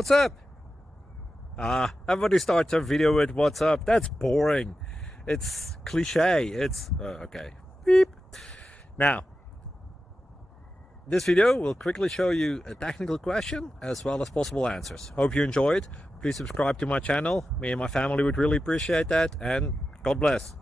What's up? Everybody starts a video with what's up. That's boring. It's cliche. It's okay. Beep. Now, this video will quickly show you a technical question as well as possible answers. Hope you enjoyed. Please subscribe to my channel. Me and my family would really appreciate that, and God bless.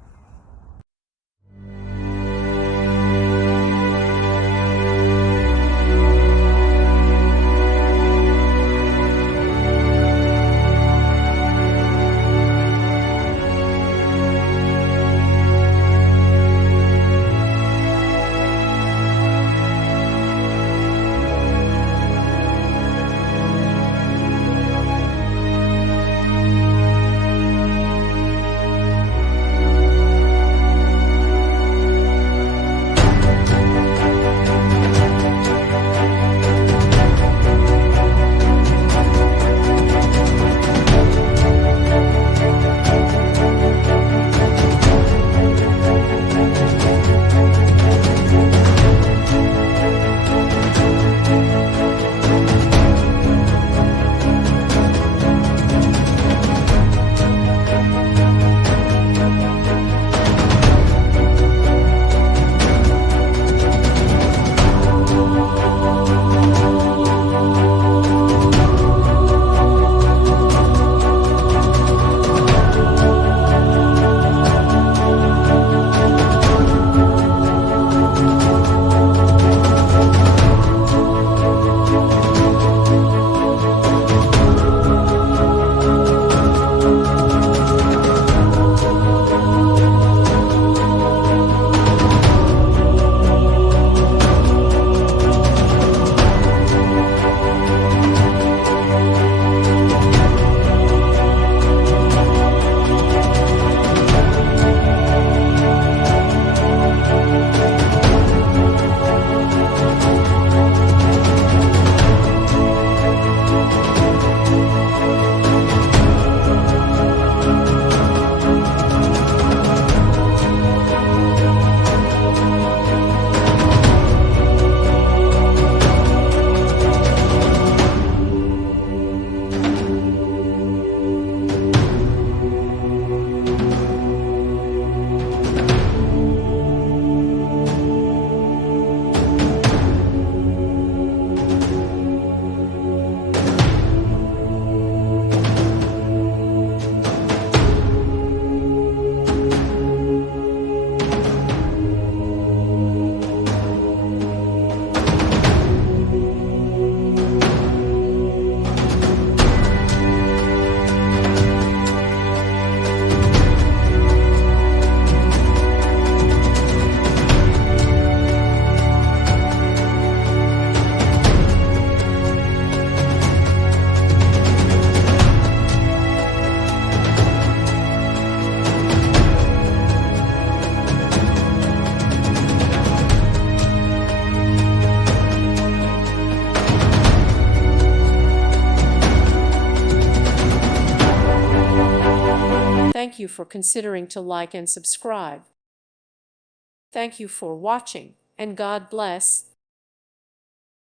Thank you for considering to like and subscribe. Thank you for watching, and God bless.